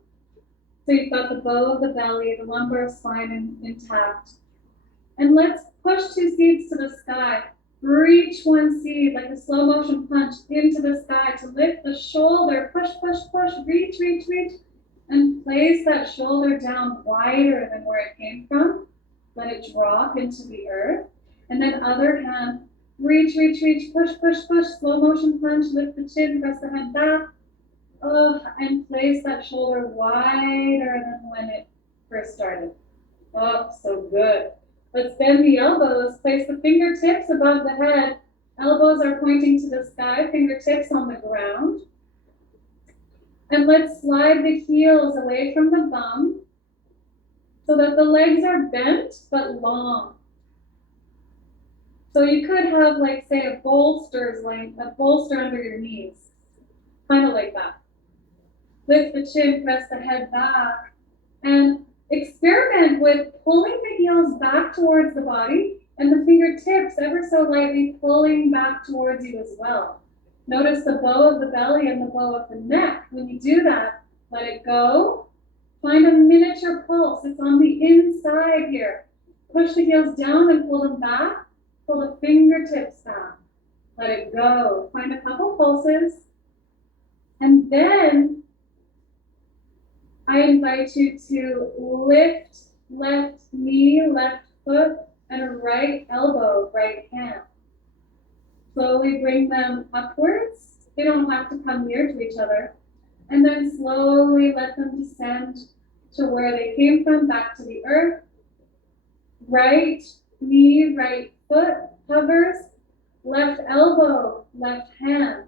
So you've got the bow of the belly, the lumbar spine intact. And let's push 2 seeds to the sky. Reach 1 seed like a slow motion punch into the sky to lift the shoulder. Push, push, push, reach, reach, reach. And place that shoulder down wider than where it came from. Let it drop into the earth. And then other hand. Reach, reach, reach, push, push, push, slow motion punch, lift the chin, press the head back, and place that shoulder wider than when it first started. Oh, so good. Let's bend the elbows, place the fingertips above the head, elbows are pointing to the sky, fingertips on the ground. And let's slide the heels away from the bum so that the legs are bent but long. So you could have, like, say, a bolster under your knees, kind of like that. Lift the chin, press the head back, and experiment with pulling the heels back towards the body and the fingertips ever so lightly pulling back towards you as well. Notice the bow of the belly and the bow of the neck. When you do that, let it go. Find a miniature pulse. It's on the inside here. Push the heels down and pull them back. Pull the fingertips back. let it go. Find a couple pulses. And then I invite you to lift left knee, left foot, and right elbow, right hand. Slowly bring them upwards. They don't have to come near to each other. And then slowly let them descend to where they came from, back to the earth. Right knee, right foot hovers. Left elbow, left hand.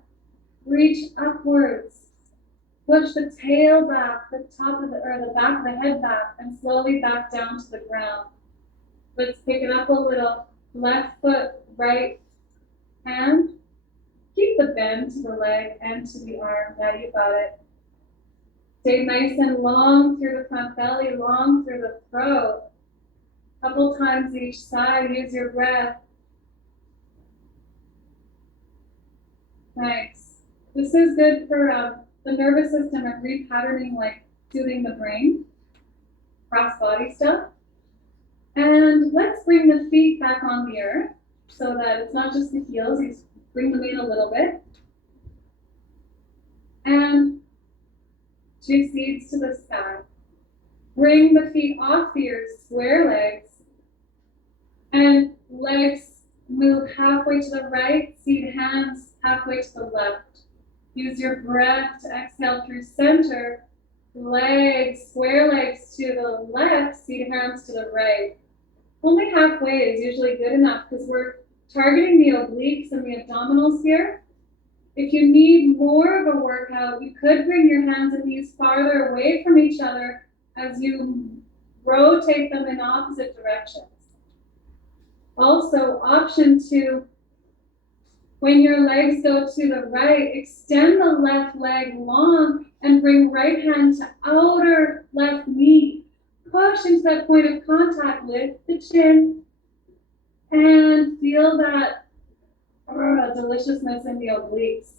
Reach upwards. Push the tail back, the top of the back of the head back, and slowly back down to the ground. Let's pick it up a little. Left foot, right hand. Keep the bend to the leg and to the arm. Yeah, you got it. Stay nice and long through the front belly, long through the throat. Couple times each side. Use your breath. Nice. This is good for the nervous system and repatterning, like soothing the brain, cross body stuff. And let's bring the feet back on the earth so that it's not just the heels. You bring them in a little bit. And two seeds to the sky. Bring the feet off your square legs. And legs move halfway to the right, seed hands halfway to the left. Use your breath to exhale through center. Legs, square legs to the left, seed hands to the right. Only halfway is usually good enough because we're targeting the obliques and the abdominals here. If you need more of a workout, you could bring your hands and knees farther away from each other as you rotate them in opposite directions. Also, option 2, when your legs go to the right, extend the left leg long and bring right hand to outer left knee. Push into that point of contact, lift the chin, and feel that deliciousness in the obliques.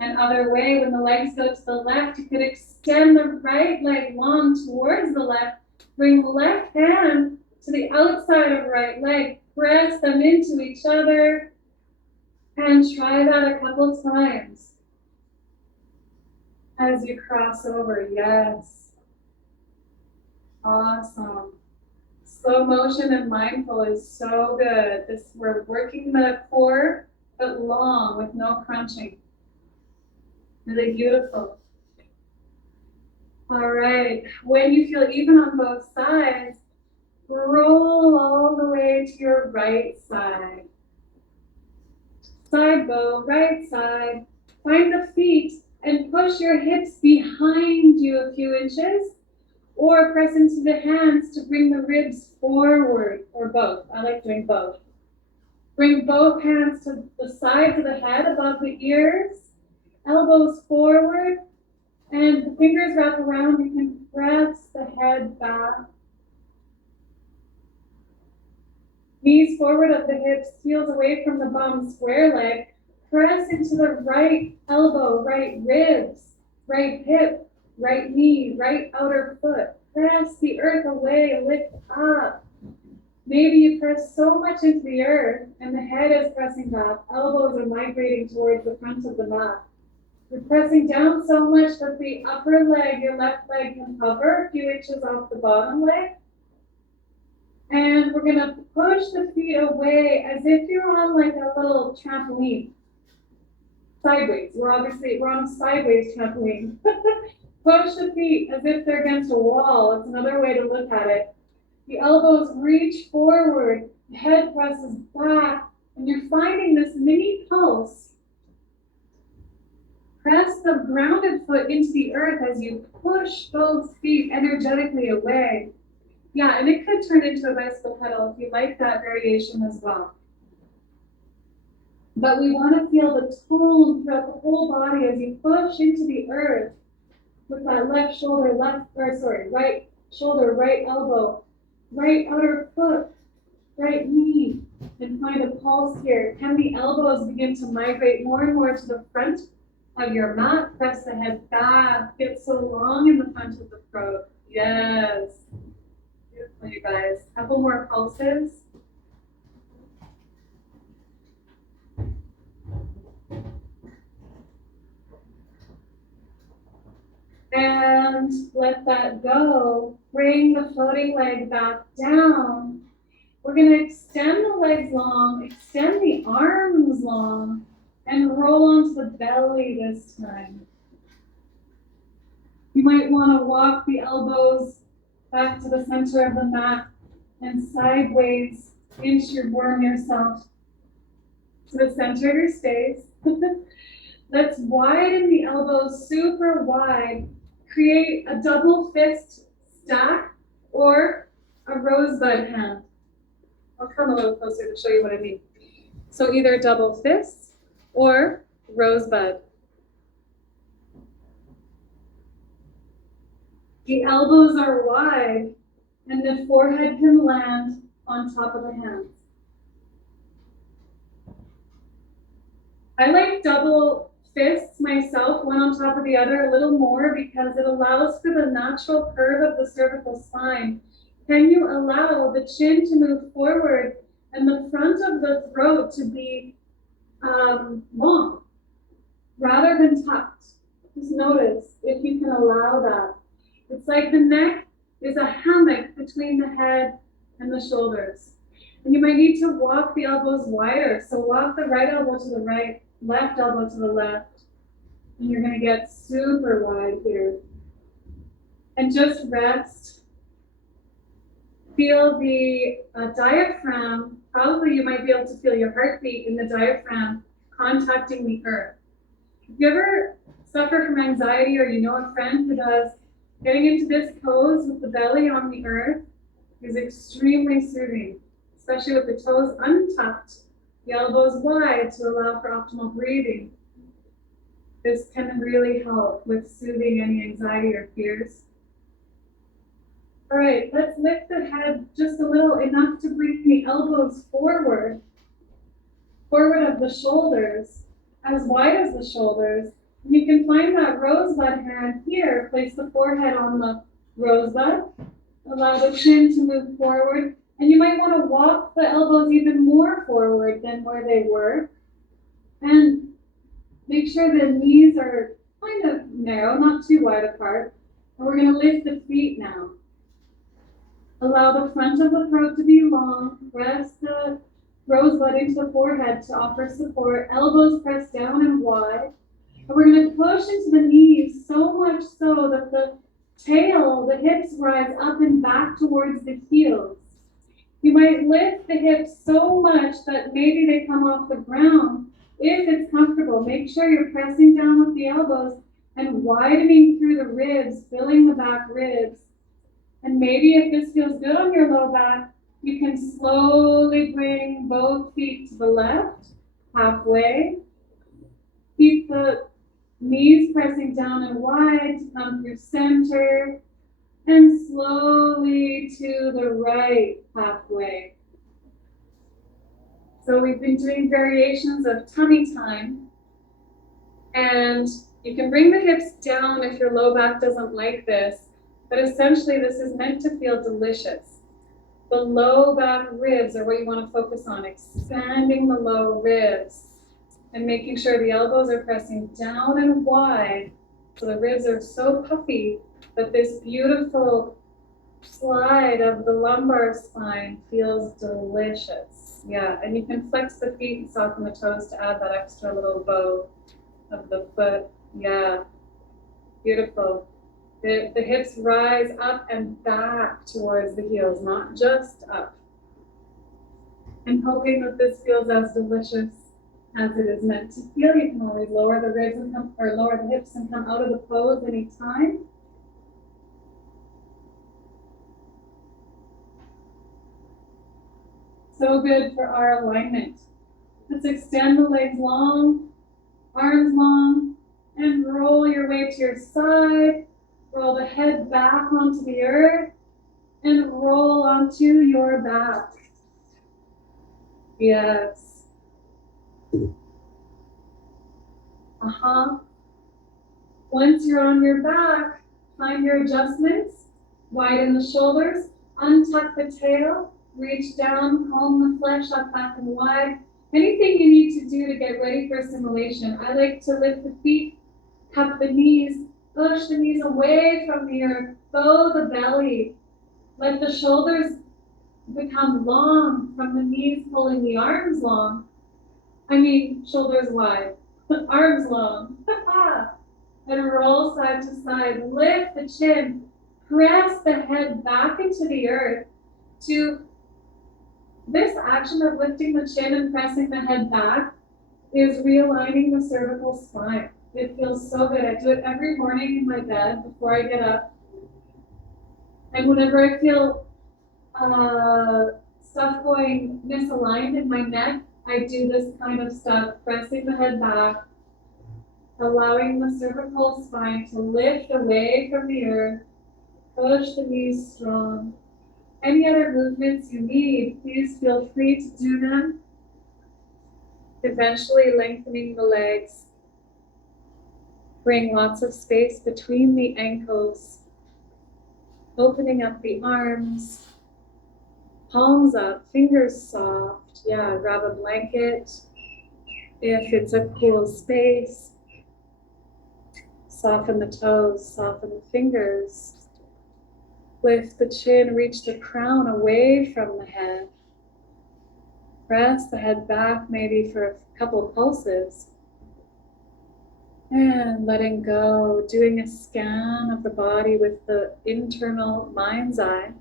And other way, when the legs go to the left, you could extend the right leg long towards the left. Bring left hand to the outside of right leg. Press them into each other. And try that a couple times. As you cross over, yes. Awesome. Slow motion and mindful is so good. We're working the core, but long with no crunching. Really beautiful. All right. When you feel even on both sides, roll all the way to your right side. Side bow, right side. Find the feet and push your hips behind you a few inches, or press into the hands to bring the ribs forward, or both. I like doing both. Bring both hands to the sides of the head above the ears, elbows forward, and the fingers wrap around. You can press the head back. Knees forward of the hips, heels away from the bum, square leg. Press into the right elbow, right ribs, right hip, right knee, right outer foot. Press the earth away, lift up. Maybe you press so much into the earth and the head is pressing back. Elbows are migrating towards the front of the mat. You're pressing down so much that the upper leg, your left leg, can hover a few inches off the bottom leg. And we're gonna push the feet away as if you're on like a little trampoline. Sideways. We're on a sideways trampoline. Push the feet as if they're against a wall. It's another way to look at it. The elbows reach forward, the head presses back, and you're finding this mini pulse. Press the grounded foot into the earth as you push both feet energetically away. Yeah, and it could turn into a bicycle pedal if you like that variation as well. But we want to feel the tone throughout the whole body as you push into the earth with that right shoulder, right elbow, right outer foot, right knee, and find a pulse here. Can the elbows begin to migrate more and more to the front of your mat? Press the head back. Get so long in the front of the throat. Yes. Beautiful, you guys. Couple more pulses. and let that go. Bring the floating leg back down. We're going to extend the legs long, extend the arms long, and roll onto the belly this time. You might want to walk the elbows back to the center of the mat and sideways inch your worm yourself to the center of your space. Let's widen the elbows super wide. Create a double fist stack or a rosebud hand. I'll come a little closer to show you what I mean. So either double fist or rosebud. The elbows are wide and the forehead can land on top of the hands. I like double fists myself, one on top of the other a little more because it allows for the natural curve of the cervical spine. Can you allow the chin to move forward and the front of the throat to be long rather than tucked? Just notice if you can allow that. It's like the neck is a hammock between the head and the shoulders. And you might need to walk the elbows wider. So walk the right elbow to the right, left elbow to the left. And you're going to get super wide here. And just rest. Feel the diaphragm. Probably you might be able to feel your heartbeat in the diaphragm contacting the earth. If you ever suffer from anxiety or you know a friend who does, getting into this pose with the belly on the earth is extremely soothing, especially with the toes untucked, the elbows wide to allow for optimal breathing. This can really help with soothing any anxiety or fears. All right, let's lift the head just a little, enough to bring the elbows forward of the shoulders, as wide as the shoulders. And you can find that rosebud hand here. Place the forehead on the rosebud. Allow the chin to move forward. And you might want to walk the elbows even more forward than where they were. And make sure the knees are kind of narrow, not too wide apart. And we're going to lift the feet now. Allow the front of the throat to be long. Rest the rosebud into the forehead to offer support. Elbows pressed down and wide. And we're going to push into the knees so much so that the tail, the hips rise up and back towards the heels. You might lift the hips so much that maybe they come off the ground. If it's comfortable, make sure you're pressing down with the elbows and widening through the ribs, filling the back ribs. And maybe if this feels good on your low back, you can slowly bring both feet to the left, halfway. Keep the knees pressing down and wide to come through center, and slowly to the right, halfway. So we've been doing variations of tummy time, and you can bring the hips down if your low back doesn't like this, but essentially this is meant to feel delicious. The low back ribs are what you want to focus on, expanding the low ribs and making sure the elbows are pressing down and wide so the ribs are so puffy that this beautiful slide of the lumbar spine feels delicious. Yeah, and you can flex the feet and soften the toes to add that extra little bow of the foot. Yeah, beautiful. The hips rise up and back towards the heels, not just up. I'm hoping that this feels as delicious as it is meant to feel. You can always lower the ribs and lower the hips and come out of the pose anytime. So good for our alignment. Let's extend the legs long, arms long, and roll your way to your side. Roll the head back onto the earth and roll onto your back. Yes. Once you're on your back, find your adjustments. Widen the shoulders, untuck the tail, reach down, calm the flesh up, back and wide. Anything you need to do to get ready for assimilation. I like to lift the feet, cup the knees, Push the knees away from the earth. Bow the belly. Let the shoulders become long from the knees pulling the arms long. I mean, shoulders wide, arms long. And roll side to side. Lift the chin. Press the head back into the earth. To this action of lifting the chin and pressing the head back is realigning the cervical spine. It feels so good. I do it every morning in my bed before I get up. And whenever I feel stuff going misaligned in my neck, I do this kind of stuff, pressing the head back, allowing the cervical spine to lift away from the earth, push the knees strong. Any other movements you need, please feel free to do them. Eventually lengthening the legs. Bring lots of space between the ankles. Opening up the arms. Palms up, fingers soft. Yeah, grab a blanket if it's a cool space. Soften the toes, soften the fingers. Lift the chin, reach the crown away from the head. Press the head back maybe for a couple pulses. And letting go, doing a scan of the body with the internal mind's eye.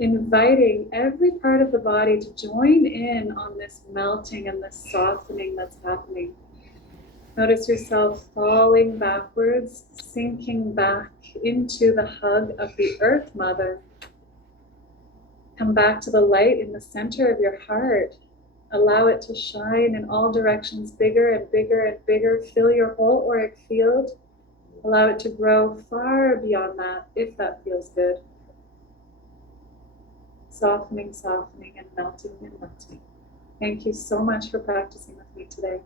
Inviting every part of the body to join in on this melting and this softening that's happening. Notice yourself falling backwards, sinking back into the hug of the Earth Mother. Come back to the light in the center of your heart. Allow it to shine in all directions, bigger and bigger and bigger. Fill your whole auric field. Allow it to grow far beyond that, if that feels good. Softening, softening, and melting and melting. Thank you so much for practicing with me today.